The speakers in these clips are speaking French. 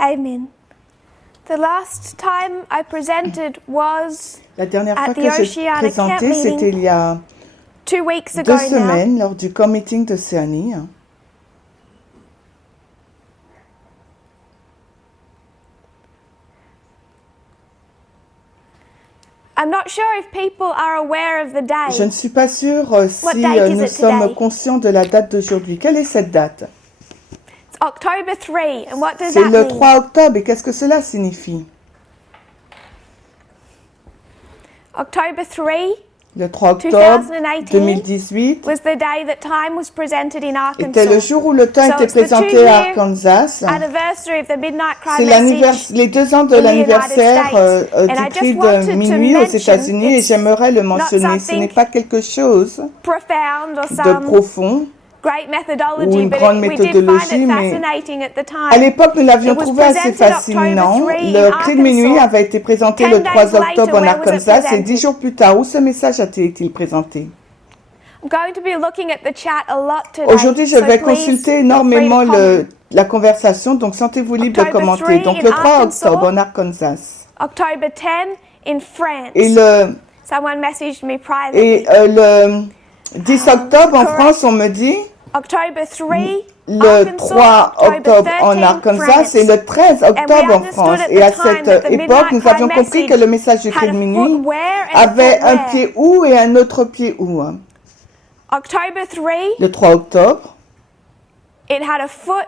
Amen. The last time I presented was La dernière fois at que the j'ai Oceania Camp présenté, c'était il meeting y a 2 weeks 2 ago now. semaines lors du camp meeting d'Océanie. I'm not sure if people are aware of the Je ne day. suis pas sûre si date is nous it sommes today? conscients de la date d'aujourd'hui. Quelle est cette date? It's October 3, and what does C'est that le mean? 3 octobre. Et qu'est-ce que cela signifie? October 3 Le 3 octobre 2018 2018 was the day that time was presented in était le Arkansas. jour où le temps So était it's the présenté 2-year à Arkansas. Anniversary of the Midnight Cry C'est message. les 2 ans de in the l'anniversaire United States. And I du just cri wanted de to minuit aux mention États-Unis et it's j'aimerais le not mentionner. Ce n'est something pas quelque chose profound or de some profond great ou methodology, une but grande we did find méthodologie, it mais fascinating at the time. à l'époque, nous l'avions It was trouvé assez presented fascinant. October 3 Le in cri de minuit Arkansas. avait été présenté 10 le 3 days later, octobre en where was it Arkansas et presented? 10 jours plus tard, où ce message a-t-il présenté? I'm going to be looking at the chat a lot today. Aujourd'hui, je so vais please consulter feel free énormément to comment. la conversation, donc sentez-vous libre de October commenter. 3 Donc in le 3 Arkansas. octobre en Arkansas. October 10 in France. Et Someone messaged me privately. le 10 octobre en correct. France, on me dit, October 3, le 3 octobre en Arkansas et le 13 octobre en France. Et à cette époque, nous avions compris que le message du cri de minuit avait un pied où et un autre pied où. October 3, Le 3 octobre, it had a foot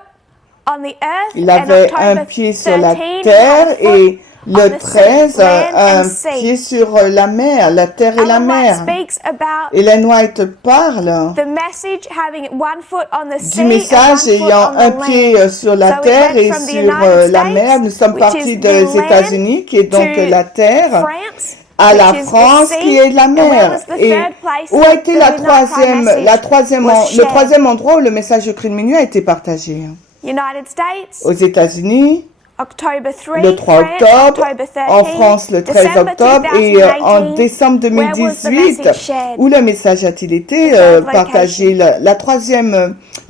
on the earth. il and avait un October pied sur la 13, it terre had a foot et on le the 13, sea, land un and sea. pied sur la mer, la terre et la Ellen White mer. speaks about Ellen White parle the message having one foot on the du sea and message one foot ayant on un the pied land. sur la So it terre went et from the sur United la States, mer. Nous sommes which partis is des the land, États-Unis, qui est donc to la terre, France, à la which is the France, sea. qui est la And where mer. was the Et third place où a that été the Midnight Cry message was le shared? troisième endroit où le message du cri de minuit a été partagé? United States, Aux États-Unis, October 3, le 3 France, octobre, October 13, en France le 13 December octobre et en 2018, décembre where was the 2018, message shared? où le message a-t-il été third partagé? Le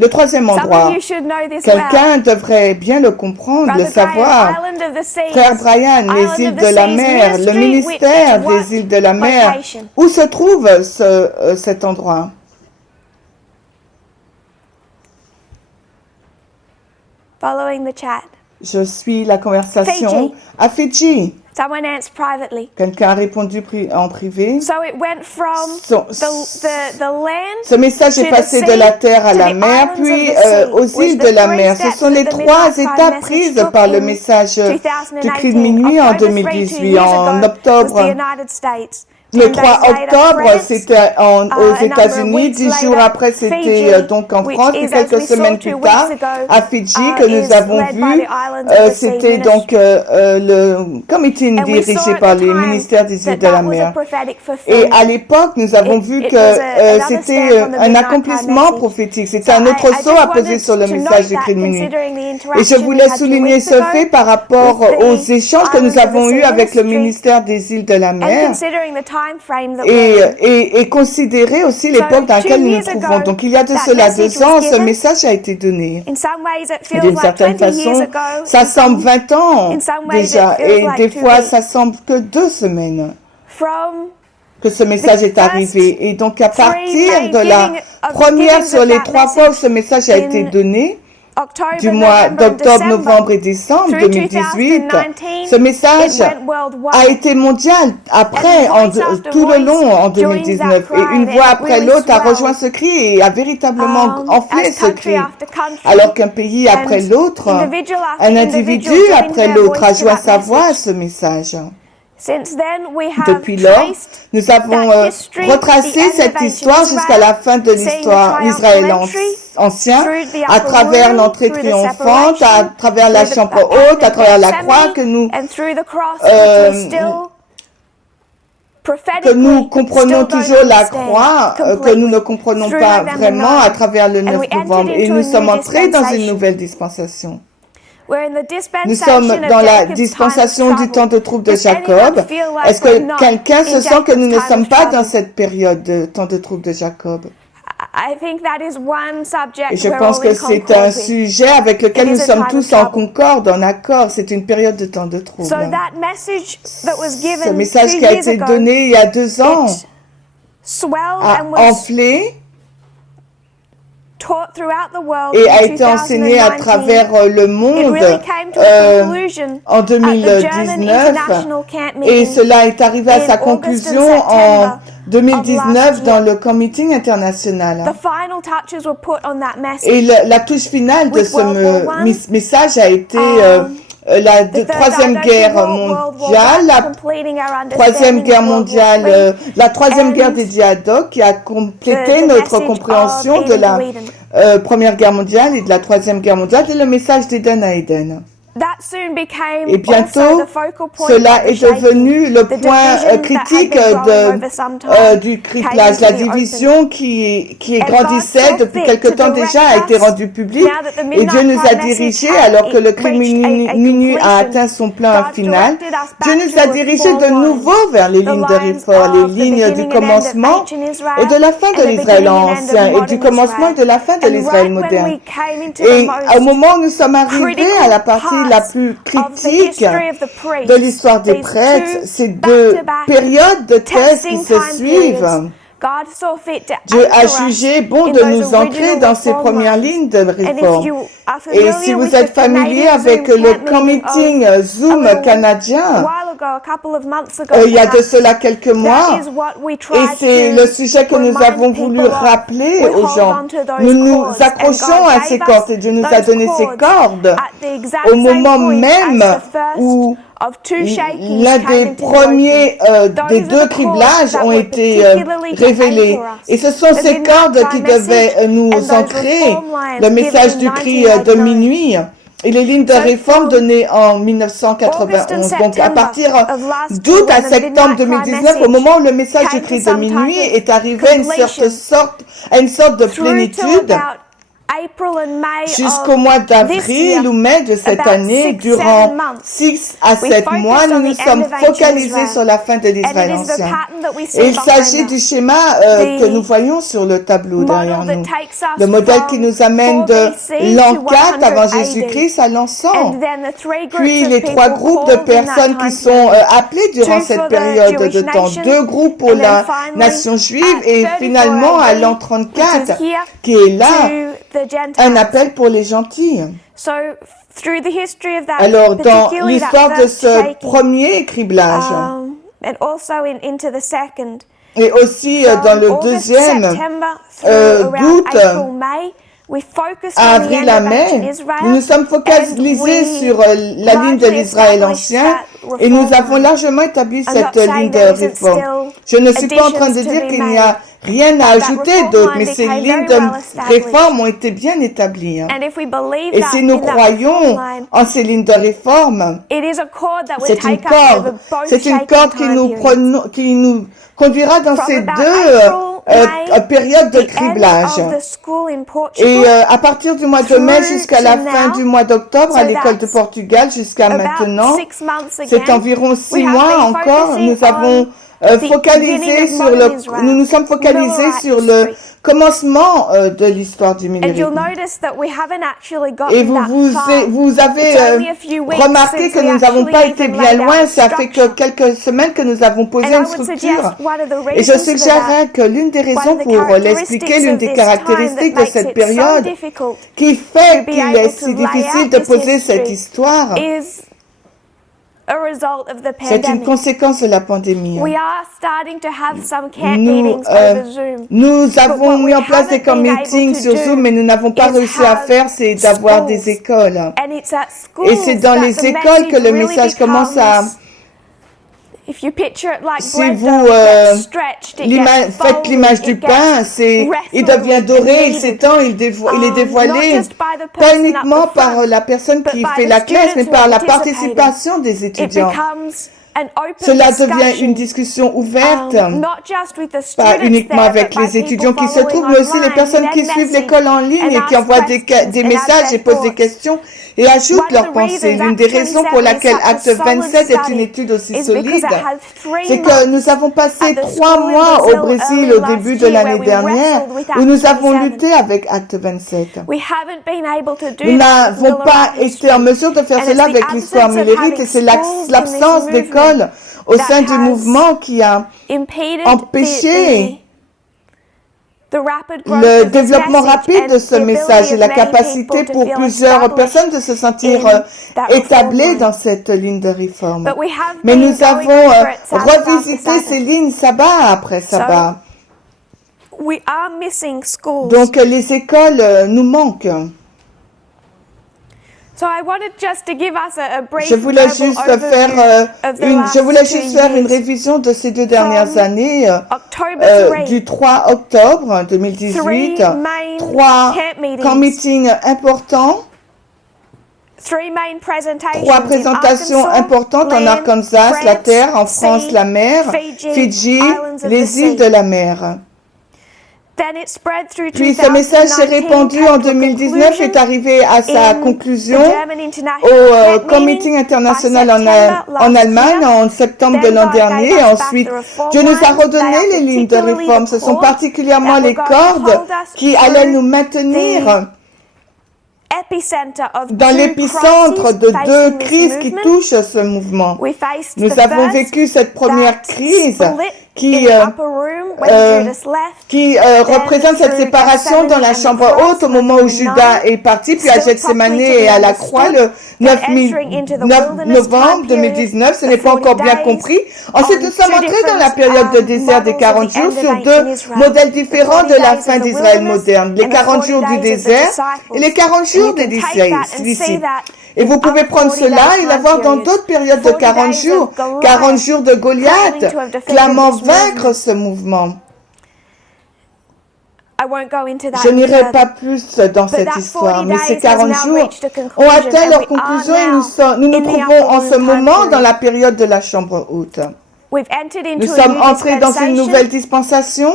troisième Some endroit. of you should know this well. Quelqu'un devrait bien le comprendre, le Brother Graham, savoir. Island of the Seas, Frère Brian, Island les îles of the de la Seas mer, le ministry, ministère which des îles de la mer. location? Où se trouve cet endroit? Following the chat. Je suis la conversation Fidji. à Fidji. Someone answered privately. Quelqu'un a répondu en privé. So it went from the land. Ce message to est the passé de sea, la terre à to la the mer, islands puis of the sea, aux was îles the de la three mer. Ce steps sont les that the 3 Midnight Cry étapes message prises took par le in message du 2018. cri de minuit en October 3, 2 2018. years En ago, was octobre, the United States. le 10 3 days later, octobre, France. c'était aux A number of États-Unis. weeks 10 jours later, après, c'était Fiji, donc en which France. is, Puis as quelques we saw semaines 2 plus weeks tard, ago, à Fidji, que is nous avons led by vu, the Islands of the Sea c'était donc le comité And we saw dirigé at par the les time ministères des îles that de la that was a mer. prophetic Et fulfillment. à l'époque, nous avons vu It que was another c'était stamp on the un Midnight accomplissement Cry prophétique. message. C'était un So autre I sceau just à poser wanted sur le to message note du that cri de minuit. considering the Et je interaction we voulais had 2 souligner weeks ce ago fait par rapport with aux the échanges que nous Islands of the avons eus Sea avec le ministry ministère des îles de la and mer considering the time frame that we're in. et considérer aussi l'époque dans laquelle nous nous trouvons. Donc il y a de cela 2 ans, ce message a été donné. In some ways it Et feels d'une like certaine 20 years façon, ago. ça semble 20 ans in some ways déjà. it feels Et like des 2 fois, weeks. ça semble que 2 semaines From que ce message est arrivé. Et donc, à partir de la première sur les 3 fois où ce message a été donné, October, du mois November, and d'octobre, December, novembre et décembre through 2018, 2019, ce message it went worldwide. a été mondial après, And voice after tout le long voice en joins 2019. that cry Et une and voix it après really l'autre a swelled. rejoint ce cri et a véritablement enflé As ce country cri. after country, Alors qu'un pays après and l'autre, individual after un individu individual après joined their l'autre a voice to joint that sa voix à message. ce message. Since then, we have Depuis lors, traced nous avons that history, retracé the end cette of histoire ancient jusqu'à la fin de Israel, seeing l'histoire the Israël triumphal entry ancien, through the à upper travers room, l'entrée through the triomphante, à separation, travers la through the chambre path haute, à of travers la croix Gethsemane, que nous and through the cross, which we still que nous prophetically comprenons still don't toujours la understand croix, que nous completely. ne comprenons Through pas November vraiment 9. à travers le 9 we entered novembre. Et into nous a sommes new entrés dans une dispensation. nouvelle dispensation. We're in the Nous dispensation sommes of dans la Jacob's dispensation time of du temps trouble. de trouble de Does anyone Jacob. feel like Est-ce we're que not quelqu'un se in sent que nous ne Jacob's time sommes of pas dans trouble? cette période de temps de trouble de Jacob? I think that is one subject Et je we're pense all que in c'est concord un with. sujet avec lequel It nous is a sommes time of tous en trouble. concorde, en accord. C'est une période de temps de trouble. So that message that was Ce given message 2 qui a years été ago, donné il y a 2 ans it swelled a and was enflé taught throughout the world et a in été enseigné à 2019. travers le It monde really came to a conclusion en at the German 2019 International Camp et Meeting cela est arrivé à in sa August conclusion and en September 2019 of last dans year. le Camp Meeting international. The final touches were put on that Et message. la touche finale de With ce World War I, message a été la Troisième Guerre mondiale, Troisième Guerre mondiale, la Troisième Guerre des Diadoques qui a complété notre compréhension de la Première Guerre mondiale et de la Troisième Guerre mondiale et le message d'Eden à Eden. Et bientôt, cela est devenu le point critique du criblage. La division qui grandissait depuis quelque temps déjà a été rendue publique et Dieu nous a dirigés alors que le crime minuit a atteint son plein final. Dieu nous a dirigés de nouveau vers les lignes de réforme, les lignes du commencement et de la fin de l'Israël ancien et du commencement et de la fin de l'Israël moderne. Et au moment où nous sommes arrivés à la partie la plus critique de l'histoire des prêtres, ces 2 périodes de tests qui se suivent, Dieu a jugé bon de nous ancrer dans ces premières lignes de réforme. Et si vous êtes familier avec le Camp Meeting Zoom canadien, il y a de cela quelques mois, et c'est le sujet que nous avons voulu rappeler aux gens. Nous nous accrochons à ces cordes et Dieu nous a donné ces cordes au moment même où l'un des premiers des 2 criblages ont été révélés. Et ce sont ces cordes qui devaient nous ancrer le message du cri de minuit et les lignes de réforme données en 1991. Donc à partir d'août à septembre 2019, au moment où le message du cri de minuit est arrivé à une sorte de plénitude, jusqu'au mois d'avril ou mai de cette année, durant 6 à 7 mois, nous nous sommes focalisés sur la fin de l'Israël ancien. Et il s'agit du schéma que nous voyons sur le tableau derrière nous. Le modèle qui nous amène de l'an 4 avant Jésus-Christ à l'an 100. Puis les 3 groupes de personnes qui sont appelées durant cette période de temps. 2 groupes pour la nation juive et finalement à l'an 34 qui est là un appel pour les gentils. Alors, dans l'histoire de ce premier criblage, et aussi dans le deuxième, d'août à avril à mai, nous nous sommes focalisés sur la ligne de l'Israël ancien et nous avons largement établi cette ligne de réforme. Je ne suis pas en train de dire qu'il n'y a rien à ajouter d'autre, mais ces lignes de réforme ont été bien établies. Et si nous croyons en ces lignes de réforme, c'est une corde qui nous conduira dans ces 2 périodes de criblage. Et à partir du mois de mai jusqu'à la fin du mois d'octobre, à l'école de Portugal jusqu'à maintenant, c'est environ 6 mois encore, nous avons nous nous sommes focalisés sur le commencement de l'histoire du millénaire. Et vous avez remarqué que nous n'avons pas été bien loin. Ça fait que quelques semaines que nous avons posé une structure. Et je suggérerais que l'une des raisons pour l'expliquer, l'une des caractéristiques de cette période qui fait qu'il est si difficile de poser cette histoire, c'est une conséquence de la pandémie. Nous avons mis en place des camp meetings sur Zoom, mais nous n'avons pas réussi à faire, c'est d'avoir des écoles. Et c'est dans les écoles que le message commence à... Si vous faites l'image du pain, il devient doré, il s'étend, il est dévoilé, pas uniquement par la personne qui fait la classe, mais par la participation des étudiants. Cela devient une discussion ouverte, pas uniquement avec les étudiants qui se trouvent, mais aussi les personnes qui suivent l'école en ligne et qui envoient des messages et posent des questions et ajoutent leurs pensées. L'une des raisons pour laquelle Acte 27 est une étude aussi solide, c'est que nous avons passé 3 mois au Brésil au début de l'année dernière où nous avons lutté avec Acte 27. Nous n'avons pas été en mesure de faire cela avec l'histoire millérite et c'est l'absence d'école au sein du mouvement qui a empêché le développement rapide de ce message et la capacité pour plusieurs personnes de se sentir établies dans cette ligne de réforme. Mais nous avons revisité ces lignes sabbat après sabbat. Donc les écoles nous manquent. Je voulais juste faire une révision de ces 2 dernières années. Du 3 octobre 2018, 3 camp meetings importants, 3 présentations importantes en Arkansas, la terre, en France, la mer, Fidji, les îles de la mer. Puis ce message s'est répandu en 2019 et est arrivé à sa conclusion au Committee international en Allemagne en septembre de l'an dernier. Et ensuite, Dieu nous a redonné les lignes de réforme. Ce sont particulièrement les cordes qui allaient nous maintenir dans l'épicentre de 2 crises qui touchent ce mouvement. Nous avons vécu cette première crise qui représente cette séparation dans la chambre haute au moment où Judas est parti, puis à Gethsemane et à la croix le 9 novembre 2019. Ce n'est pas encore bien compris. Ensuite, nous sommes entrés dans la période de désert des 40 jours sur 2 modèles différents de la fin d'Israël moderne. Les 40 jours du désert et les 40 jours des disciples. Et vous pouvez prendre cela et l'avoir dans d'autres périodes de 40 jours de Goliath, clamant vaincre ce mouvement. Je n'irai pas plus dans cette histoire, mais ces 40 jours ont atteint leur conclusion et nous nous trouvons en ce moment dans la période de la chambre haute. Nous sommes entrés dans une nouvelle dispensation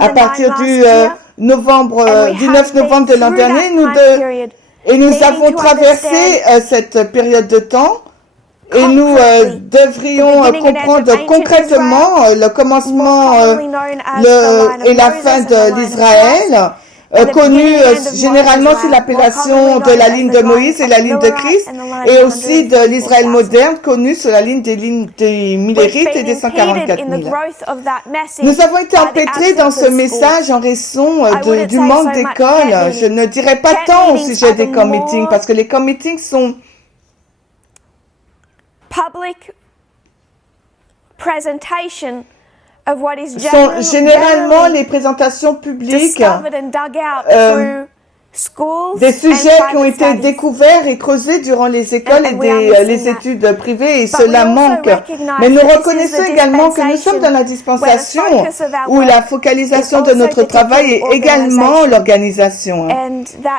à partir du 9 novembre de l'an dernier. Et nous avons traversé cette période de temps et nous devrions comprendre concrètement le commencement et la fin de l'Israël, connu généralement sous l'appellation de la ligne de Moïse et la ligne de Christ, et aussi de l'Israël moderne, connu sous la ligne des Millérites et des 144 000. Nous avons été empêtrés dans ce message en raison du manque d'école. Je ne dirais pas tant au sujet des camp meetings, parce que les camp meetings sont généralement les présentations publiques des sujets qui ont été découverts et creusés durant les écoles et les études privées, et cela manque. Mais nous reconnaissons également que nous sommes dans la dispensation où la focalisation de notre travail est également l'organisation.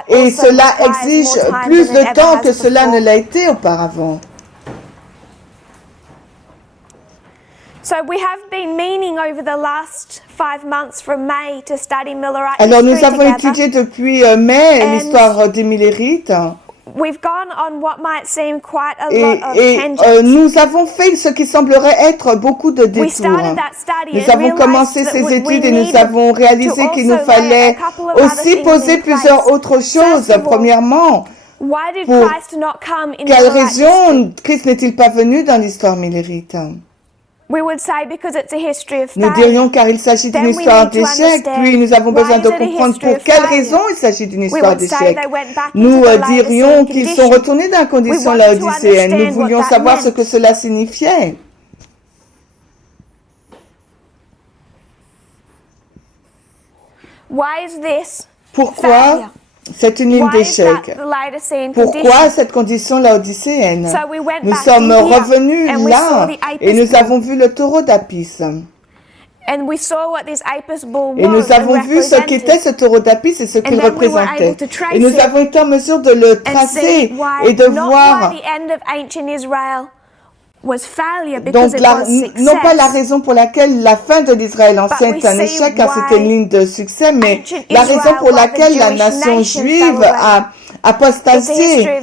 Et cela exige plus de temps que cela ne l'a été auparavant. Alors nous avons étudié depuis mai l'histoire des Millérites. Et nous avons fait ce qui semblerait être beaucoup de détours. Nous avons commencé ces études et nous avons réalisé qu'il nous fallait aussi poser plusieurs autres choses. Premièrement, pour quelle raison Christ n'est-il pas venu dans l'histoire millérite? Nous dirions car il s'agit d'une histoire d'échec, puis nous avons besoin de comprendre pour quelle raison il s'agit d'une histoire d'échec. Nous dirions qu'ils sont retournés dans la condition laodicéenne. Nous voulions savoir ce que cela signifiait. Pourquoi c'est une ligne d'échec? Pourquoi cette condition laodicéenne? Nous sommes revenus là et nous avons vu le taureau d'Apis. Et nous avons vu ce qu'était ce taureau d'Apis et ce qu'il représentait. Et nous avons été en mesure de le tracer et de voir Donc, non pas la raison pour laquelle la fin de l'Israël ancien est un échec, car c'était une ligne de succès, mais la raison pour laquelle la nation juive a apostasé,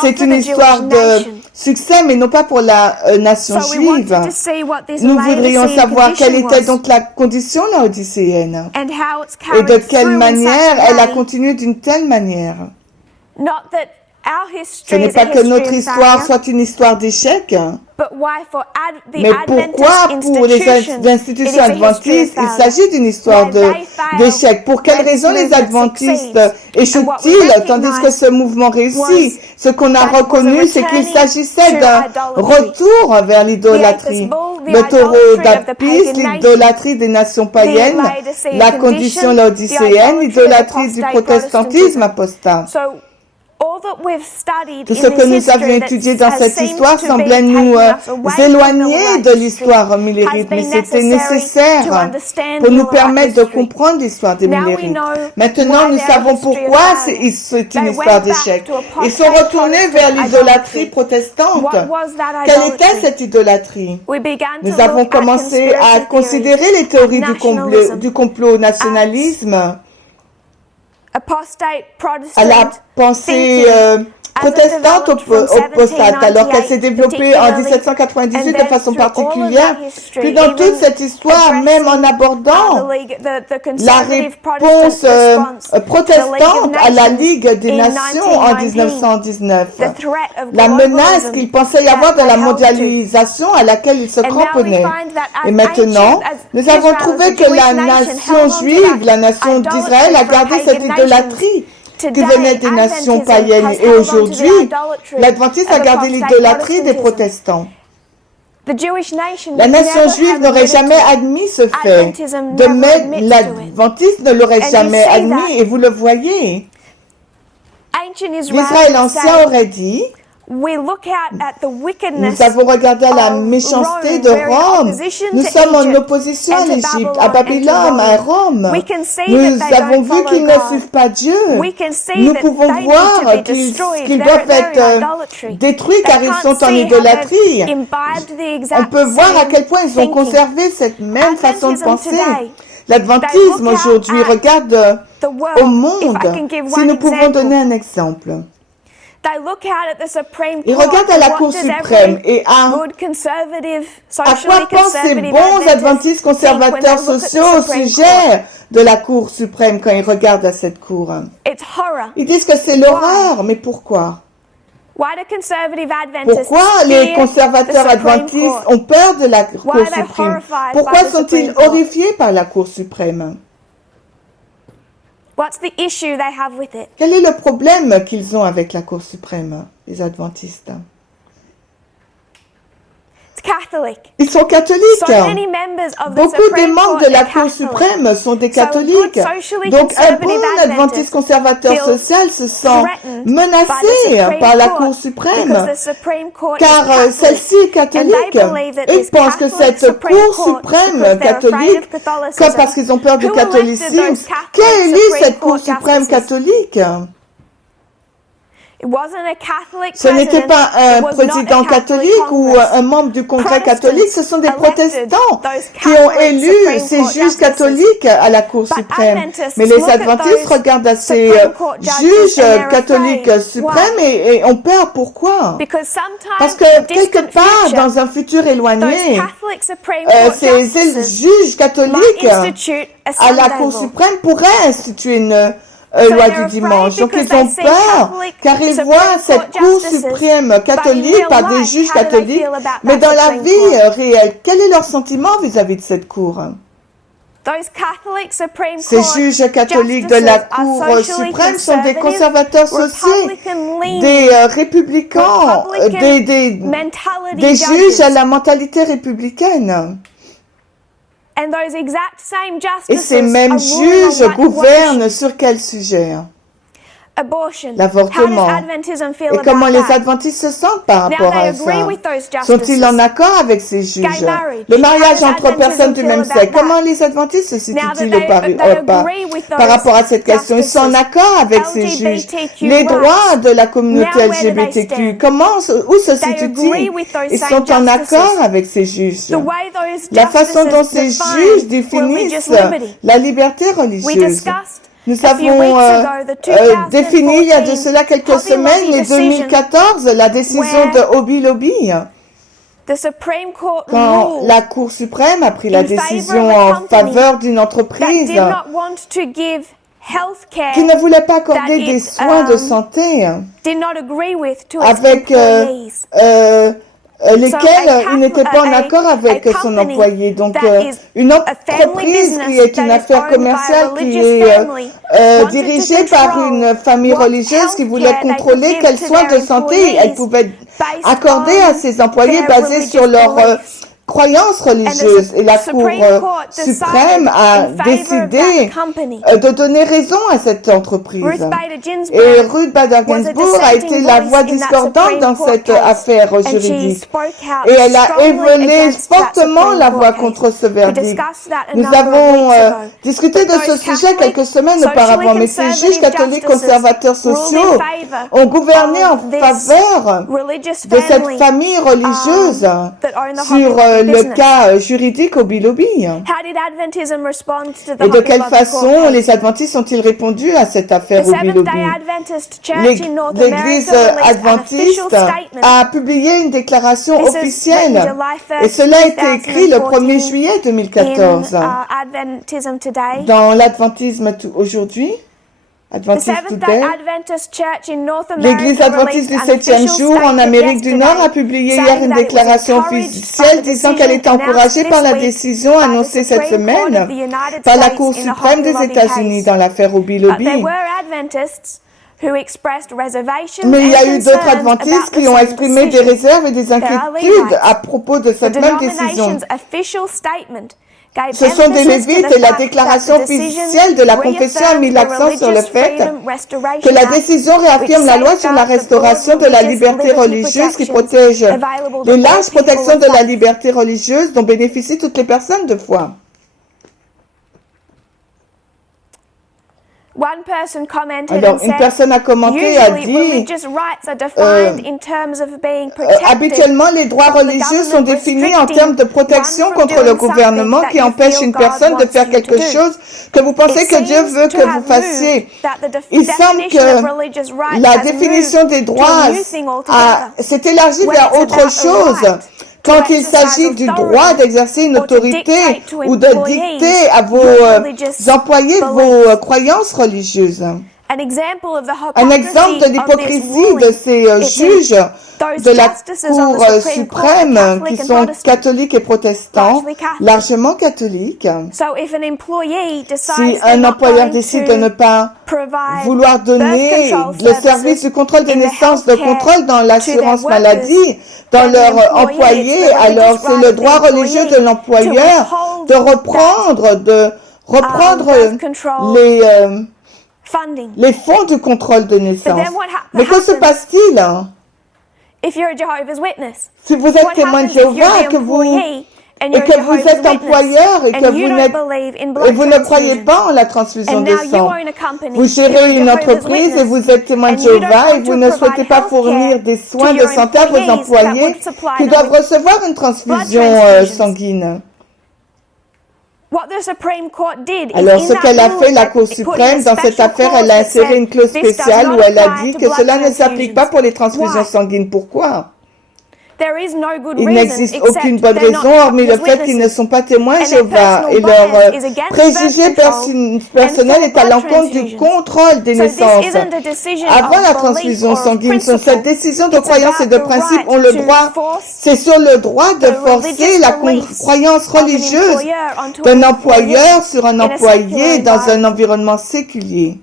c'est une histoire de succès, mais non pas pour la nation juive. Nous voudrions savoir quelle était donc la condition laodicéenne et de quelle manière elle a continué d'une telle manière. Ce n'est pas que notre histoire soit une histoire d'échec, mais pourquoi pour les institutions adventistes, il s'agit d'une histoire d'échec. Pour quelles raisons les adventistes échouent-ils tandis que ce mouvement réussit? Ce qu'on a reconnu, c'est qu'il s'agissait d'un retour vers l'idolâtrie. Le taureau d'Apis, l'idolâtrie des nations païennes, la condition laodicéenne, l'idolâtrie du protestantisme apostat. Tout ce que nous avions étudié dans cette histoire semblait nous éloigner de l'histoire millérite, mais c'était nécessaire pour nous permettre de comprendre l'histoire des millérites. Maintenant, nous savons pourquoi c'est une histoire d'échec. Ils sont retournés vers l'idolâtrie protestante. Quelle était cette idolâtrie? Nous avons commencé à considérer les théories du complot nationalisme, à la pensée protestante apostate, alors qu'elle s'est développée en 1798 de façon particulière, puis dans toute cette histoire, même en abordant la réponse protestante à la Ligue des Nations en 1919, la menace qu'il pensait y avoir dans la mondialisation à laquelle il se cramponnait. Et maintenant, nous avons trouvé que la nation juive, la nation d'Israël, a gardé cette idolâtrie qui venait des nations païennes. Et aujourd'hui, l'Adventiste a gardé l'idolâtrie des protestants. La nation juive n'aurait jamais admis ce fait. De même, l'Adventiste ne l'aurait jamais admis, et vous le voyez. L'Israël ancien aurait dit: nous avons regardé à la méchanceté de Rome. Nous sommes en opposition à l'Égypte, à Babylone, à Rome. Nous avons vu qu'ils ne suivent pas Dieu. Nous pouvons voir qu'ils doivent être détruits car ils sont en idolâtrie. On peut voir à quel point ils ont conservé cette même façon de penser. L'adventisme aujourd'hui regarde au monde. Si nous pouvons donner un exemple. Ils regardent à la Cour suprême et à quoi pensent ces bons adventistes conservateurs sociaux au sujet de la Cour suprême quand ils regardent à cette Cour. Ils disent que c'est l'horreur, mais pourquoi? Pourquoi les conservateurs adventistes ont peur de la Cour suprême? Pourquoi sont-ils horrifiés par la Cour suprême? Quel est le problème qu'ils ont avec la Cour suprême, les adventistes? Ils sont catholiques. Beaucoup des membres de la Cour suprême sont des catholiques. Donc un bon adventiste conservateur social se sent menacé par la Cour suprême, car celle-ci est catholique. Et ils pensent que cette Cour suprême catholique, comme parce qu'ils ont peur du catholicisme, qui a élu cette Cour suprême catholique? Ce n'était pas un président catholique ou un membre du Congrès catholique, ce sont des protestants qui ont élu ces juges catholiques à la Cour suprême. Mais les adventistes regardent à ces juges catholiques suprêmes et ont peur. Pourquoi? Parce que quelque part, dans un futur éloigné, ces juges catholiques à la Cour suprême pourraient instituer une loi du dimanche. Donc ils ont peur car ils voient cette Cour suprême catholique par des juges catholiques, mais dans la vie réelle, quel est leur sentiment vis-à-vis de cette Cour? Ces juges catholiques de la Cour suprême sont des conservateurs sociaux, des républicains, des juges à la mentalité républicaine. Et ces mêmes juges gouvernent sur quel sujet? abortion. How does l'avortement. Adventism feel Et comment about les that? adventistes se sentent par Now rapport they à agree ça? with those Sont-ils justices. en accord avec ces juges? Gay marriage. Le mariage How does entre personnes du Adventism même feel sexe, about comment that? les adventistes se Now situent-ils that they agree with par those rapport à cette question? Ils sont en justices. accord avec ces juges. LGBTQ Les droits de la communauté Now, where do they LGBTQ, stand? où se They agree situent-ils? with those Ils same sont en justices. accord avec ces juges. The way those La façon dont ces justices juges define religious définissent liberty. la liberté We religieuse. discussed Nous a few avons weeks ago the défini il y a de 2014 cela quelques Hobby semaines, Lobby et decision 2014, la décision where de Hobby Lobby, the Supreme Court quand ruled la Cour suprême a pris la in favor décision of a en company faveur d'une that entreprise did not want to give health care, qui ne voulait pas accorder that des it, soins de santé did not agree with to its avec employees. lesquels il n'était pas en accord avec son employé. Donc, une entreprise qui est une affaire commerciale qui est dirigée par une famille religieuse qui voulait contrôler quels soins de santé elle pouvait accorder à ses employés basés sur leur croyances religieuses. Et la Cour suprême a décidé de donner raison à cette entreprise. Et Ruth Bader Ginsburg a été la voix discordante dans cette affaire juridique. Et elle a élevé fortement la voix contre ce verdict. Nous avons discuté de ce sujet quelques semaines auparavant, mais ces juges catholiques conservateurs sociaux ont gouverné en faveur de cette famille religieuse sur le cas juridique Hobby Lobby. Et de quelle façon les adventistes ont-ils répondu à cette affaire Hobby Lobby? L'Église adventiste a publié une déclaration officielle et cela a été écrit le 1er juillet 2014 dans l'Adventisme aujourd'hui. L'Église adventiste du 7e jour en Amérique du Nord a publié hier une déclaration officielle disant qu'elle était encouragée par la décision annoncée cette semaine par la Cour suprême des États-Unis dans l'affaire Hobby Lobby. Mais il y a eu d'autres adventistes qui ont exprimé des réserves et des inquiétudes à propos de cette même décision. Ce sont des Lévites et la déclaration officielle de la confession a mis l'accent sur le fait que la décision réaffirme la loi sur la restauration de la liberté religieuse qui protège les larges protections de la liberté religieuse dont bénéficient toutes les personnes de foi. Alors, une personne a commenté et a dit habituellement, les droits religieux sont définis en termes de protection contre le gouvernement qui empêche une personne de faire quelque chose que vous pensez que Dieu veut que vous fassiez. Il semble que la définition des droits s'est élargie vers autre chose. Quand il s'agit du droit d'exercer une autorité ou de dicter à vos employés vos croyances religieuses. Un exemple de l'hypocrisie de ces juges de la Cour suprême qui sont catholiques et protestants, largement catholiques. Si un employeur décide de ne pas vouloir donner le service du contrôle des naissances, de contrôle dans l'assurance maladie, dans leur employé, alors c'est le droit religieux de l'employeur de reprendre les fonds du contrôle de naissance. Mais que se passe-t-il si vous êtes témoin de Jéhovah et que vous êtes employeur et que vous ne croyez pas en la transfusion des sangs? Vous gérez une entreprise et vous êtes témoin de Jéhovah et vous ne souhaitez pas fournir des soins de santé à vos employés qui doivent recevoir une transfusion sanguine. Alors, ce qu'elle a fait, la Cour suprême, dans cette affaire, elle a inséré une clause spéciale où elle a dit que cela ne s'applique pas pour les transfusions sanguines. Pourquoi? Il n'existe aucune bonne raison, hormis le fait qu'ils ne sont pas témoins Jéhovah et leur préjugé personnel est à l'encontre du contrôle des naissances. Avant la transfusion sanguine, sur cette décision de croyance et de principe, on le droit, c'est sur le droit de forcer la croyance religieuse d'un employeur sur un employé dans un environnement séculier.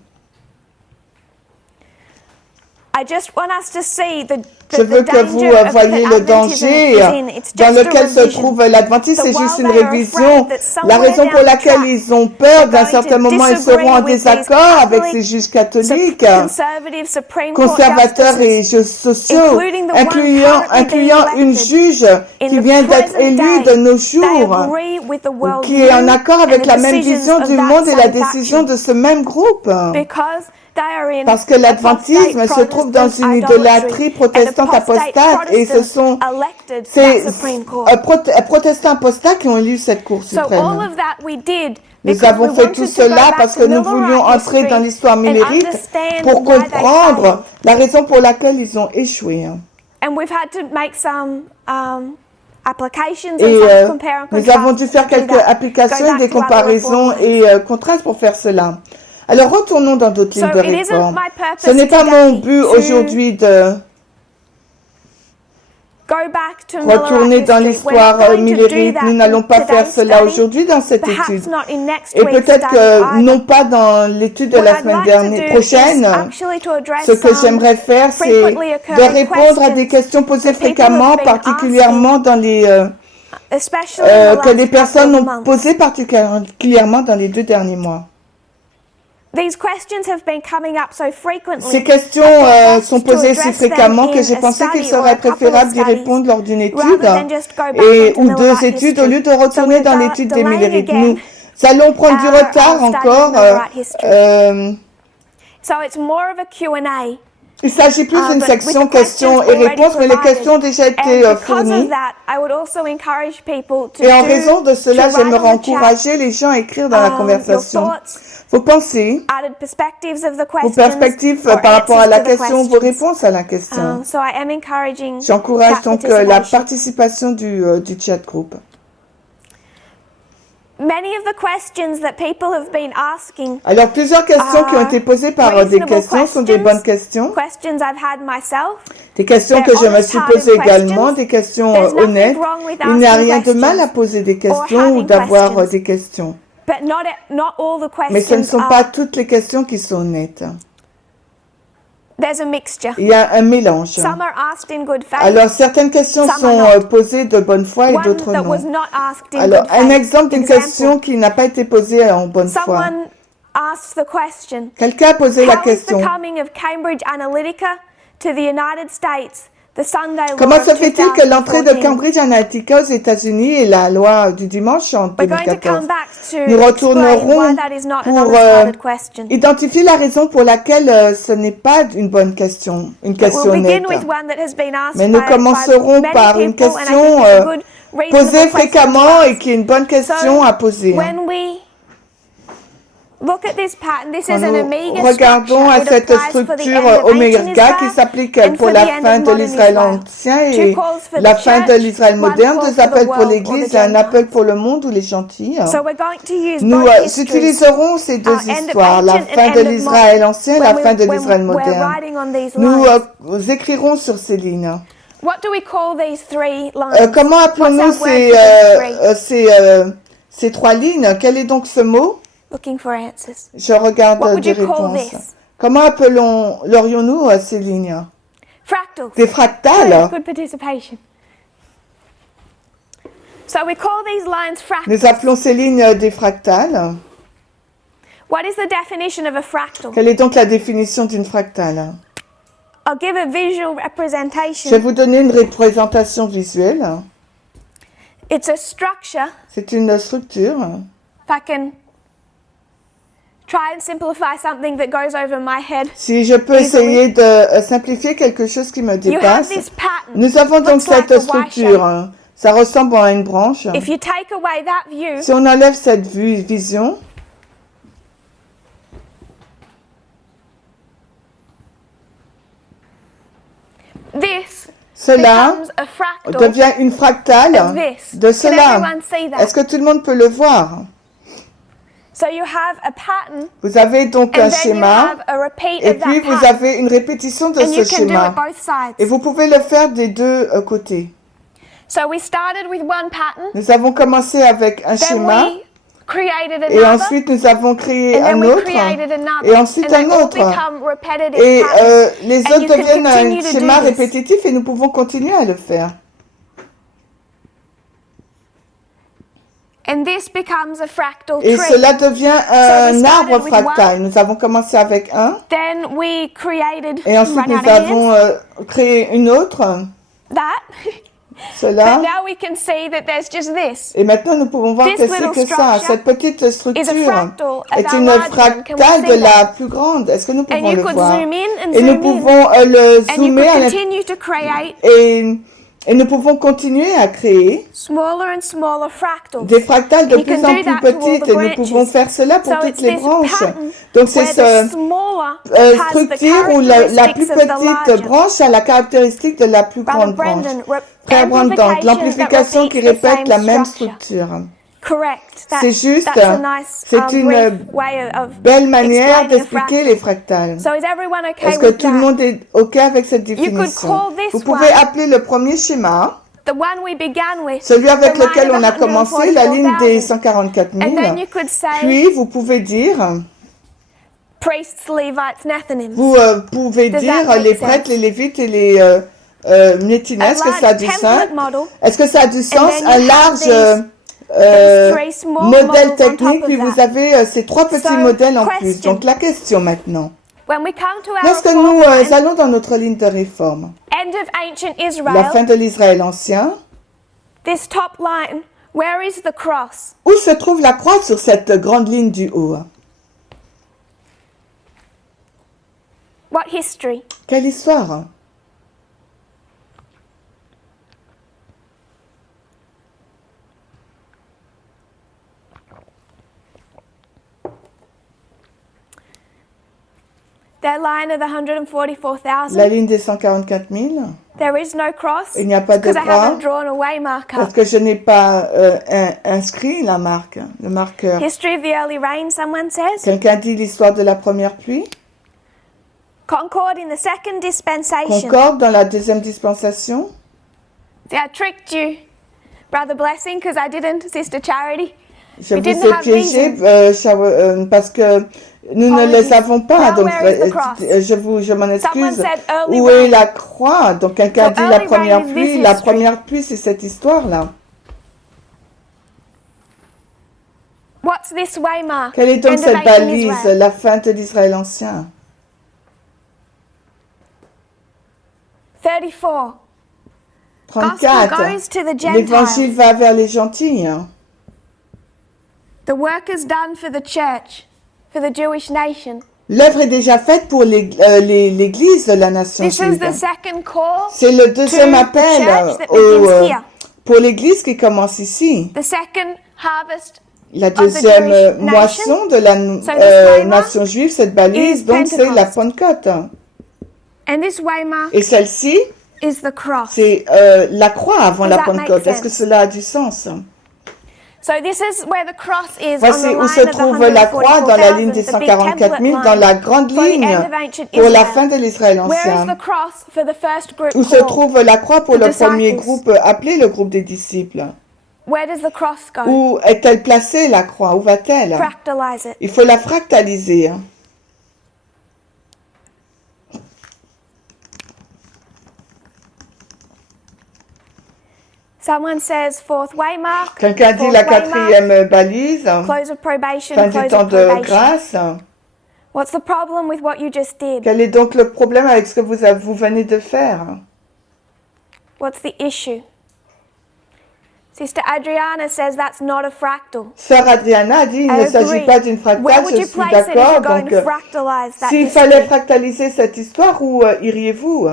Je veux que vous voyez le danger dans lequel se trouve l'Adventisme. C'est juste une révision. La raison pour laquelle ils ont peur, d'un certain moment, ils seront en désaccord avec ces juges catholiques, conservateurs et juges sociaux, incluant une juge qui vient d'être élue de nos jours, qui est en accord avec la même vision du monde et la décision de ce même groupe. Parce que l'adventisme se trouve dans une idolâtrie protestante apostate et ce sont ces protestants apostats qui ont élu cette Cour suprême. Nous avons fait tout cela parce que nous voulions entrer dans l'histoire millérite pour comprendre la raison pour laquelle ils ont échoué. Et nous avons dû faire quelques applications, des comparaisons et contrastes pour faire cela. Alors, retournons dans d'autres lignes de réforme. Ce n'est pas mon but aujourd'hui de retourner dans l'histoire millérite. Nous n'allons pas faire cela aujourd'hui dans cette étude. Et peut-être que non pas dans l'étude de la semaine prochaine. Ce que j'aimerais faire, c'est de répondre à des questions posées fréquemment, particulièrement dans les... que les personnes ont posées particulièrement dans les 2 derniers mois. Ces questions sont posées si fréquemment que j'ai pensé qu'il serait préférable d'y répondre lors d'une étude ou 2 études au lieu de retourner dans l'étude des millérites. Nous allons prendre du retard encore. Il s'agit plus d'une section questions et réponses, mais les questions ont déjà été fournies. Et en raison de cela, j'aimerais encourager les gens à écrire dans la conversation vos pensées, vos perspectives par rapport à la question, vos réponses à la question. J'encourage donc la participation du chat group. Alors, plusieurs questions qui ont été posées par des questions sont des bonnes questions. Des questions que je me suis posées également, des questions honnêtes. Il n'y a rien de mal à poser des questions ou d'avoir des questions. Mais ce ne sont pas toutes les questions qui sont honnêtes. Il y a un mélange. Alors, certaines questions sont posées de bonne foi et d'autres non. Alors, un exemple d'une question qui n'a pas été posée en bonne foi. Quelqu'un a posé la question. Comment se fait-il que l'entrée de Cambridge Analytica aux États-Unis et la loi du dimanche en 2014? Nous retournerons pour identifier la raison pour laquelle ce n'est pas une bonne question, une question honnête. Mais nous commencerons par une question posée fréquemment et qui est une bonne question à poser. Quand nous regardons à cette structure oméga qui s'applique pour la fin de l'Israël ancien et la fin de l'Israël moderne, 2 appels pour l'Église et un appel pour le monde ou les gentils. Nous utiliserons ces 2 histoires, la fin de l'Israël ancien et la fin de l'Israël moderne. Nous écrirons sur ces lignes. Comment appelons-nous ces 3 lignes? Quel est donc ce mot? Je regarde des réponses. Comment l'aurions-nous ces lignes? Des fractales. Nous appelons ces lignes des fractales. Quelle est donc la définition d'une fractale? Je vais vous donner une représentation visuelle. C'est une structure. Si je peux essayer de simplifier quelque chose qui me dépasse, nous avons donc cette structure. Ça ressemble à une branche. Si on enlève cette vision, cela devient une fractale de cela. Est-ce que tout le monde peut le voir? Vous avez donc un schéma et puis vous avez une répétition de ce schéma. Et vous pouvez le faire des 2 côtés. Nous avons commencé avec un schéma, created Et another. ensuite nous avons créé And then un we autre, created another. et ensuite And they un all autre. become repetitive Et patterns. les And autres you can deviennent continue un to schéma do this. répétitif et nous pouvons continuer à le faire. And this becomes a fractal Et tree. cela devient un started arbre with fractal. Nous avons commencé avec un, Then we created, et ensuite run out nous of avons hands, créé une autre, that. cela. But now we can see that there's just this. Et maintenant nous pouvons voir This que c'est little que ça. structure Cette petite structure fractal of est our une large one. Can we fractale see de that? la plus grande. Est-ce que nous And pouvons you le could voir? zoom in and Et nous zoom in. pouvons le And you zoomer could à continue to create et nous pouvons continuer à créer smaller and smaller fractals. des fractales de And you plus can en do plus that to all petites the et nous pouvons branches. faire cela pour So toutes it's les this branches. pattern Donc c'est where the smaller has the structure où la plus characteristics of the petite larger. branche a la caractéristique de la plus grande Brother branche. Brandon, Frère Brandon, amplification l'amplification that qui repeats the répète la same même structure. structure. Correct. C'est juste, That's a nice, c'est une brief way of belle manière explaining a d'expliquer fractal. les fractales. So is everyone okay Est-ce que with tout le that? monde est OK avec cette could définition? call this Vous pouvez one appeler le premier schéma, The one we began with, celui avec the line lequel of on a commencé, la ligne des 144 000. And then you could say, Puis vous pouvez dire, priests, Levites, Nethinims. vous pouvez Does dire that make les prêtres, sense? les lévites et les Nétines. A Est-ce que ça a large du sens? template model. Est-ce que ça a du sens? then Un you have large these three small modèle models on technique, top of puis vous that. avez ces trois petits So, modèles en plus. question. Donc la question maintenant. When we come to our Lorsque reform nous line, allons dans notre ligne de réforme, end of ancient la Israel, fin de l'Israël ancien, this top line, where is the cross? où se trouve la croix sur cette grande ligne du haut? What history? Quelle histoire? That line of the 144,000. La ligne des 144 000, There is no cross il n'y a pas de because I croix haven't drawn a way marker. parce que je n'ai pas inscrit la marque, le marqueur. History of the early rain, someone says. Quelqu'un dit l'histoire de la première pluie? Concord in the second dispensation. Concorde dans la deuxième dispensation? See, I tricked you, Brother Blessing, because I didn't, Sister Charity. Je We vous didn't ai have piégé parce que nous ne Apologies. les avons pas. Now Donc, where is the cross? je m'en Someone excuse. said early Où rain. est la croix? Donc, quelqu'un So dit la early première rain is pluie. this La history. première pluie, c'est cette histoire-là. What's this waymark? Quelle est donc End of cette ancient balise, Israel. la fin de l'Israël ancien? 34. 34. Gospel goes to the Gentiles. L'évangile va vers les gentils. The work is done for the church, for the Jewish nation. L'œuvre est déjà faite pour l'Église de la nation This is juive. the second call C'est le deuxième to the appel church that begins here. pour l'Église qui commence ici. The second harvest La of the deuxième Jewish moisson nation. de la So this waymark nation juive, cette balise, is donc c'est la Pentecost. Pentecôte. And this waymark Et celle-ci, is the cross. c'est la croix avant Does la that make Pentecôte. Est-ce que sense? cela a du sens? So this is where the cross is Voici on the où line se of the trouve la croix dans la ligne des 144 000, dans la grande ligne pour la fin de l'Israël Where is ancien. the cross for the first group Où se called? trouve la croix pour The le premier disciples. groupe appelé le groupe des disciples? Where does the cross go? Où est-elle placée la croix? Où va-t-elle? Fractalize it. Il faut la fractaliser. Someone says fourth waymark. Quelqu'un dit fourth la waymark, quatrième balise, Close of probation, fin du close temps of de probation. grâce. What's the problem with what you just did? Quel est donc le problème avec ce que vous venez de faire? What's the issue? Sister Adriana says that's not a fractal. Sœur Adriana dit, il I ne s'agit agree. pas d'une Where fractale, would je you suis place it if d'accord. you're going Donc, to fractalize that s'il history? fallait fractaliser cette histoire, où iriez-vous?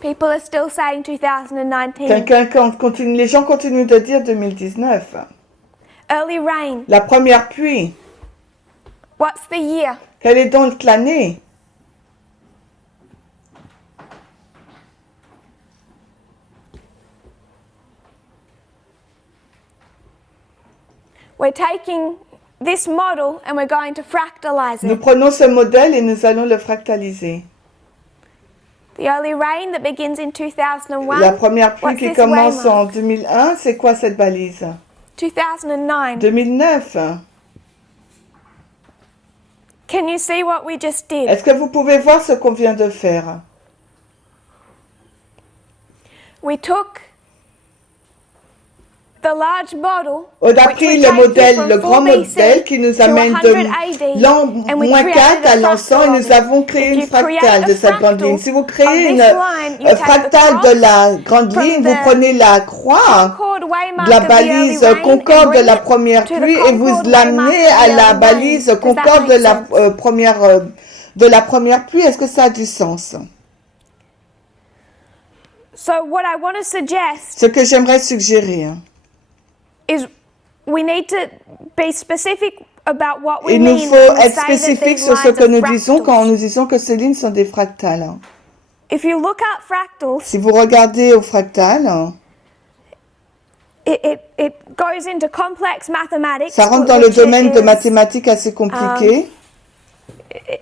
People are still saying 2019. Les gens continuent de dire 2019. Early rain. La première pluie. What's the year? Quelle est donc l'année? We're taking this model and we're going to fractalize Nous it. prenons ce modèle et nous allons le fractaliser. The early rain that begins in 2001. La première pluie What's qui this commence waymark? en 2001, c'est quoi cette balise? 2009. 2009. Can you see what we just did? Est-ce que vous pouvez voir ce qu'on vient de faire? We took the large bottle, On a which pris would le take you modèle, from le grand 4 BC modèle qui nous to amène 100 de AD, l'an and we moins created 4 a à l'an 100 et nous fractal avons of it. créé If une you create fractale a de cette grande fractal ligne. Si vous of créez this une line, you take the fractale de cross la grande from ligne, vous the prenez la croix Concord waymark de la of the early balise rain Concorde and de bring la it première to the pluie et vous Concord l'amenez waymark of à the la early balise rain. Does that Concorde de make la sense? première pluie. Est-ce que ça a du sens? So what I want to suggest Ce que j'aimerais suggérer, is we need to be specific about what we il nous mean faut when we être say that spécifique these sur ce lines que are nous disons quand fractals. nous disons que ces lignes sont des fractales. If you look at fractals, Si vous regardez au fractal, it goes into complex mathematics. ça rentre dans le which domaine de is- mathématiques assez compliqué.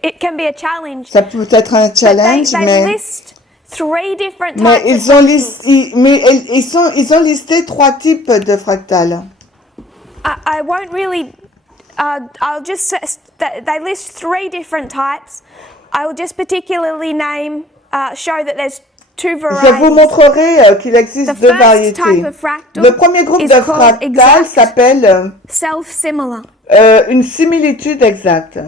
It can be a challenge. Ça peut être un But challenge, they mais list 3 different mais types of ils ont fractals. ils ont listé 3 types de fractales. I won't really. I'll just they list 3 different types. I will just particularly show that there's 2 Je vous varieties. montrerai qu'il existe The 2 first variétés. type of fractal Le premier groupe is de called fractales exact s'appelle self-similar. une similitude exacte.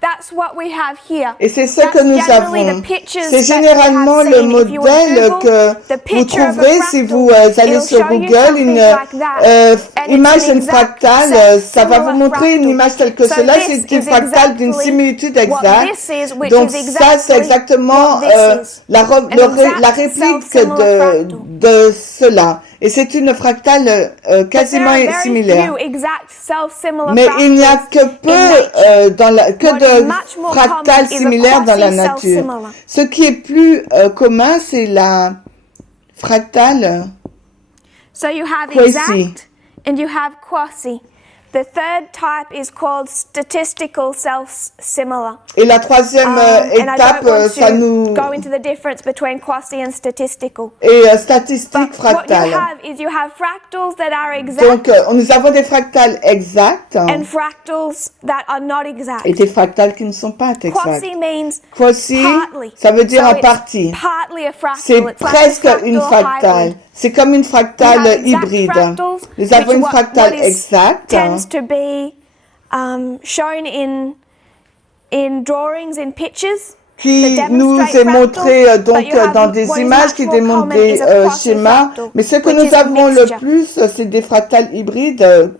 That's what we have here. Et c'est ce That's que nous generally avons. the pictures C'est that you généralement have le seen. If you would modèle Google que the vous picture of a trouverez si fractal, vous allez it'll sur show you Google something une like that. And image it's an d'une exact fractale. Ça va vous self-similar montrer une fractal. image telle que So cela. this C'est une is fractale d'une exactly similitude what exacte. this is, which Donc is ça, c'est exactement what this is. la An exact réplique self-similar fractal. de cela. Et c'est une fractale But quasiment there are very similaire. few exact self-similar Mais il n'y a fractals que in nature. peu What is de much more fractales common is a similaires dans la nature. quasi-self-similar. Ce qui est plus commun, c'est la fractale So you have quasi. exact and you have quasi. The third type is called statistical self-similar. Et la troisième And I étape, don't want ça to nous go into the difference between quasi and statistical. est statistique But what you fractale. have is you have fractals that are exact Donc nous avons des fractales exactes and fractals that are not exact. et des fractales qui ne sont pas exactes. Quasi means Quasi, partly. ça veut dire So en it's partie. partly a fractal. C'est It's like a presque une fractal fractale. hybrid. C'est comme une We have fractale exact hybride. fractals, Nous avons which une what fractale is exacte tends to be shown in drawings, in pictures. qui that nous demonstrate est montré fractals, donc but you have dans des what is images much qui more démontrent common des is a schémas. quasi-fractal, Mais ce que which nous is a avons le mixture. plus, c'est des fractales hybrides,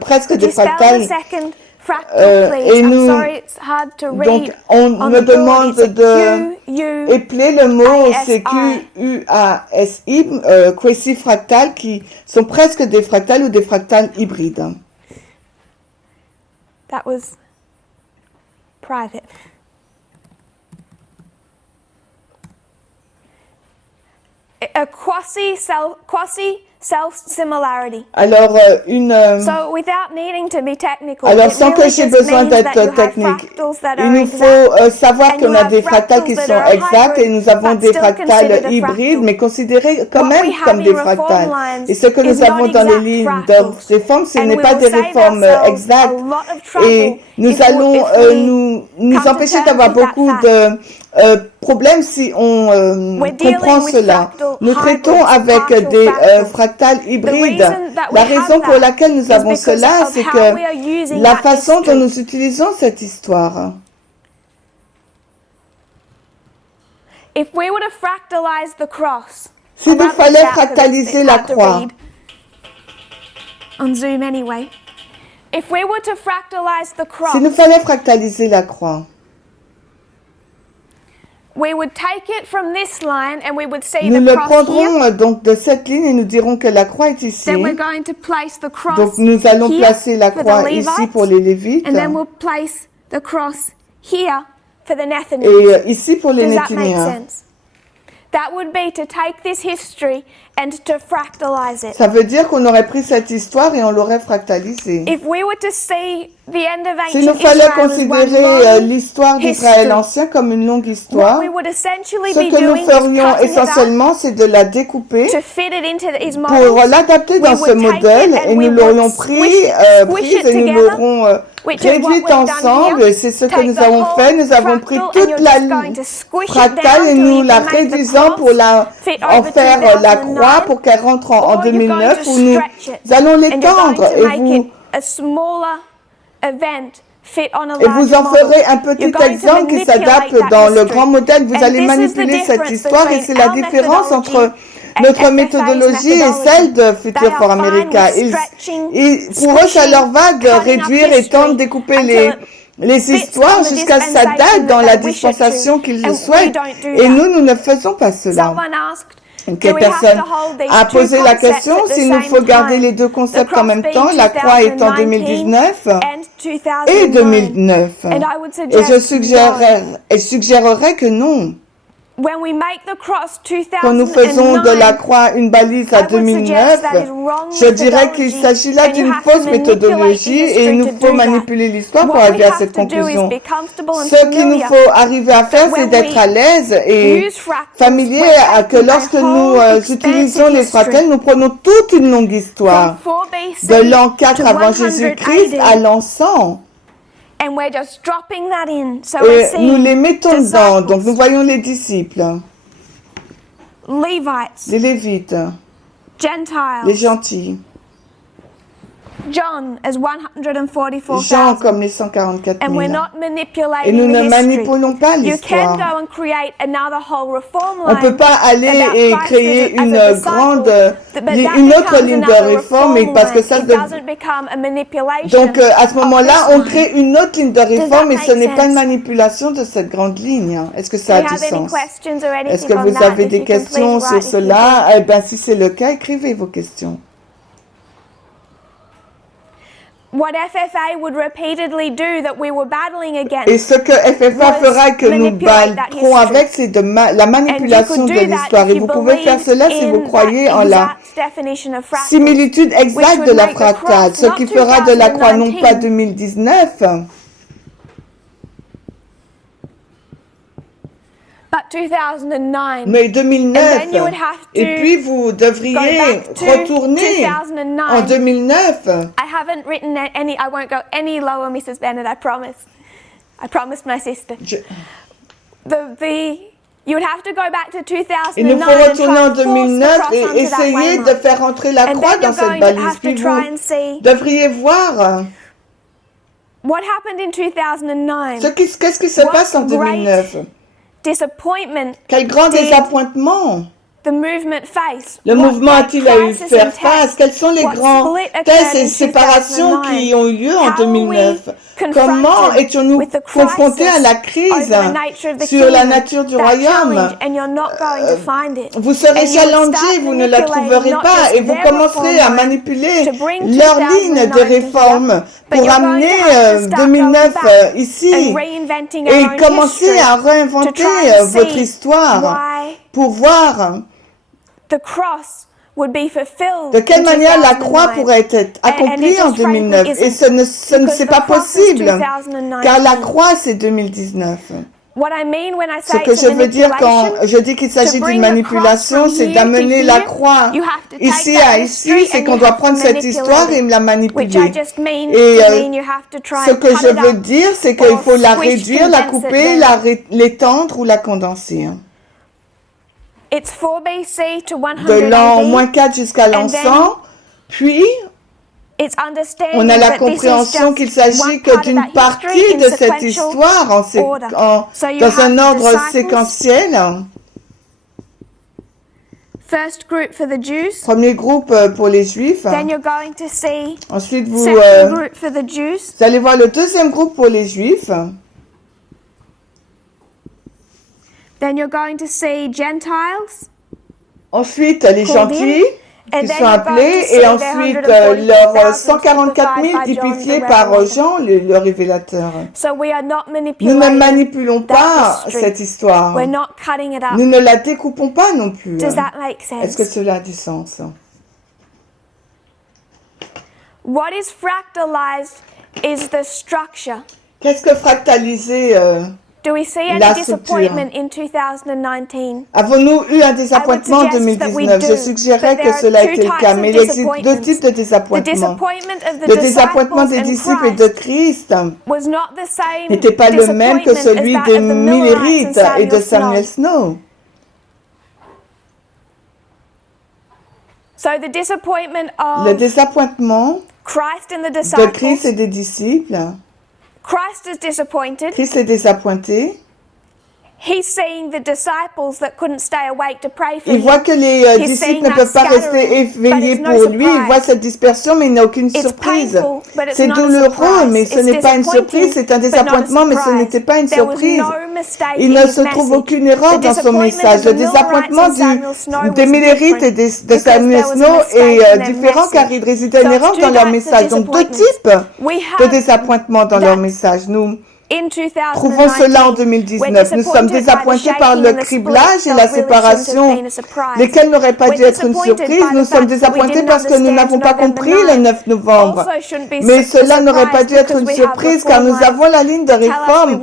presque Could des you spell the fractales. second fractal, please? Et I'm nous- sorry, it's hard to read. Donc on on me the board. demande It's a de Q-U. épeler le mot, ASI. c'est QUASI, quasi-fractales, qui sont presque des fractales ou des fractales hybrides. That was private. A quasi self-similarity. Alors, So without needing to be technical, alors it sans really que j'ai just besoin means that you d'être have technique, fractals that il are nous exact. faut savoir and qu'on you a have des fractales qui fractals sont that are exactes et nous avons hybrid, des but still fractales considered a hybrides, fractal. mais considérés quand What même we have comme in des reform fractales. lines Et ce que is nous avons not dans les exact lignes de fractals. réforme, ce And n'est we pas will des save réformes ourselves exactes. a lot of trouble Et nous if allons we nous come to empêcher terms d'avoir with that beaucoup fact. de problèmes si on We're dealing comprend with cela. fractal Nous traitons hybrids, avec partial des fractals. fractales hybrides. reason that we La have raison pour that laquelle nous is avons because cela, of c'est how we are using que la that façon dont history. nous utilisons cette histoire. If we were to fractalize the cross, S'il I'll nous write this fallait out 'cause fractaliser it's la hard to croix, read on Zoom anyway. If we were to fractalize the cross, s'il nous fallait fractaliser la croix, we would take it from this line and we would see nous the le cross here. prendrons donc de cette ligne et nous dirons que la croix est ici. Then we're going to place the cross Donc nous allons here placer la for the croix ici Levites, pour les Lévites and then we'll place the cross here for the et Nethinims. ici pour les Does that make Néthiniens. sense? That would be to take this history and to fractalize it. Ça veut dire qu'on aurait pris cette histoire et on l'aurait fractalisée. If we were to see the end of S'il nous ancient fallait Israel as one considérer long l'histoire d'Israël ancien comme une longue what histoire, we would essentially ce be que nous doing is ferions cutting it up essentiellement, c'est de la découper to fit it into his pour models. l'adapter dans We ce would take modèle it and et we nous would l'aurions squish prise it et nous together, l'aurons which is what réduite we've done ensemble. here. Et c'est ce que Take nous the avons whole fait. Nous avons pris fractal and toute you're la just going to squish it fractale down et till nous you la can make the réduisons pour cross fit en over faire la 2009, croix pour qu'elle rentre en or you're going 2009 to où nous stretch it allons and you're going l'étendre to et make vous it a smaller event fit on a et vous larger en model. ferez un You're petit going to exemple qui manipulate s'adapte that dans le history. grand modèle. Vous And allez this is the manipuler cette difference histoire et between c'est la our différence entre methodology and notre FFA's méthodologie et methodology. celle de They Future are for fine America. with stretching, Pour eux, ça squishing, leur va de cutting up réduire et tendre, history découper until les fits histoires on the jusqu'à ce que ça dispensation date dans that la they wish it to. dispensation qu'ils And le we souhaitent. don't do Et that. nous ne faisons pas cela. Someone asked, Quelle do we have personne to hold these a two posé la concepts question at the s'il nous same faut garder time? les deux The concepts en cross même being temps, la croix étant 2019 2019 and et 2009. 2009. And I would Et je suggest suggérerais que non. when we make the cross Quand nous faisons de la 2009, croix une balise à I would 2009, suggest that is wrong je dirais qu'il methodology, s'agit là and you d'une have to fausse manipulate méthodologie et il history nous to faut do manipuler l'histoire that. pour What we arriver à have cette to do is conclusion. be comfortable and Ce qu'il nous familiar faut arriver à faire, that c'est when d'être we à l'aise et use fractals, familier we're à que taking a lorsque nous whole utilisons expansive les history fractals, nous prenons toute une longue histoire. from 4 BC De l'an 4 to avant 100 Jésus-Christ AD, à l'an 100. and we're just dropping that in. So we're Et nous seeing les mettons dedans. Donc nous disciples, voyons les disciples, Levites, les Lévites, les Gentiles, gentils, John as Jean 144,000. comme les 144 And 000. we're not Et manipulating nous ne the history. manipulons pas You can l'histoire. go and create another whole reform On ne peut line pas aller about et Christ créer as a une disciple, grande, but that une autre becomes ligne de another réforme, reform parce que line. ça It doesn't become a manipulation donc à ce moment-là, of on this crée une autre ligne de réforme et that ce make n'est pas une sense? manipulation de cette grande ligne. Est-ce que Do ça a you du have any sens? questions or Est-ce anything que on vous that? avez If des you can questions please sur write if you do. cela? Eh bien, si c'est le cas, écrivez vos questions. What FFA would repeatedly do that we were battling Et against, ce que FFA was fera que nous manipulate that battrons history. avec, c'est de la manipulation and de you could do l'histoire. that Et if vous you pouvez faire believed cela si vous in croyez that en la exact definition of fractals, similitude which exacte would de la make the fractale, cross ce not qui fera de la croix non pas 2019, but 2009. mais 2009. And then you would have to Et puis vous devriez go back to retourner 2009. en 2009. I haven't written any, I won't go any lower, Mrs. Bennett, I promise. I promised my sister. You would have to go back to 2009 Il nous faut and retourner try en and force the 2009 cross et onto that essayer way de line. faire entrer la And croix then dans you're cette going to balise. have Puis to vous try and see devriez voir what happened in 2009. qu'est-ce qui se What passe en great 2009. disappointment Quel grand did désappointement the movement face? le What mouvement great a-t-il à eu crisis faire and face? tests? Quels sont les What grands split occurred tests et in séparations 2009? qui ont eu lieu en How are 2009? we Comment confronted étions-nous with the confrontés à la crisis crise over the nature of the sur la kingdom? nature du That royaume? challenge, and you're not going to find it. Vous serez And you would challengés, start vous ne la manipulating trouverez not pas just et vous their commencerez à reform line manipuler to bring leur ligne 2009 de to here, réforme but pour you're going to amener have to start 2009 going back ici and reinventing our et own commencer history à to réinventer try and votre see histoire why pour voir the cross would be fulfilled de quelle in manière la croix 2009. pourrait être accomplie it en just frankly 2009. Et isn't, ce because c'est the pas cross is possible, 2019. car la croix, c'est 2019. What I mean when I Ce say que it's je a veux dire quand manipulation, je dis qu'il s'agit bring d'une the manipulation, cross from c'est here d'amener to la here, croix you have to take ici that à history ici, c'est and qu'on you doit have to prendre cette manipulate histoire et it, la which manipuler. I just mean Et to mean you have to try ce and que cut je it veux up dire, c'est qu'il or faut la squish, réduire, la condense it couper, down. l'étendre ou la condenser. It's 4 BC to 100 De l'an AD. moins 4 jusqu'à l'an And then 100, puis It's understanding on a la that this is compréhension qu'il just s'agit one que part of d'une that partie history in de cette sequential histoire order. So you dans have un the ordre disciples, séquentiel. first group for the Jews, Premier groupe pour les Juifs. then you're going to see Ensuite, vous second group for the Jews, allez voir le deuxième groupe pour les Juifs. then you're going to see Gentiles, Ensuite, les Called in. gentils. qui sont appelés, et ensuite leurs 144 000 typifiés par Jean, le révélateur. Nous ne manipulons pas cette histoire. Nous ne la découpons pas non plus. Est-ce que cela a du sens? What is fractalized is the structure. Qu'est-ce que fractaliser Do we see any disappointment in 2019? Avons-nous eu un désappointement en 2019? Je suggérerais que cela ait été le cas, mais il existe deux types de désappointements. Le désappointement des disciples et de Christ n'était pas le même que celui de Millerites et de Samuel Snow. Le désappointement de Christ et des disciples. Christ est désappointé. Il voit que les disciples ne peuvent pas rester éveillés pour lui. Il voit cette dispersion, mais il n'a aucune surprise. C'est douloureux, mais ce n'est pas une surprise. C'est un désappointement, mais ce n'était pas une surprise. Il ne se trouve aucune erreur dans son message. Le désappointement des Millerites et de Samuel Snow est différent car il résidait une erreur dans leur message. Donc deux types de désappointement dans leur message. Nous trouvons cela en 2019. Nous sommes désappointés par le criblage et la séparation, lesquels n'auraient pas dû être une surprise. Nous sommes désappointés parce que nous n'avons pas compris le 9 novembre. Mais cela n'aurait pas dû être une surprise car nous avons la ligne de réforme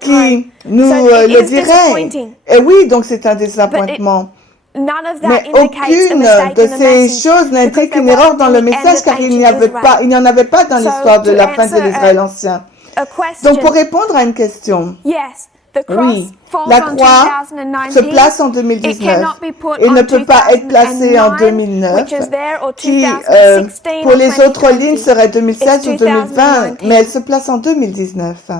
qui nous le dirait. Et oui, donc c'est un désappointement. Mais aucune de ces choses n'indique une erreur dans le message car il n'y en avait pas dans l'histoire de la fin de l'Israël ancien. Donc, pour répondre à une question, oui, la croix se place en 2019 et ne peut pas être placée en 2009, qui, pour les autres lignes, serait 2016 ou 2020, mais elle se place en 2019.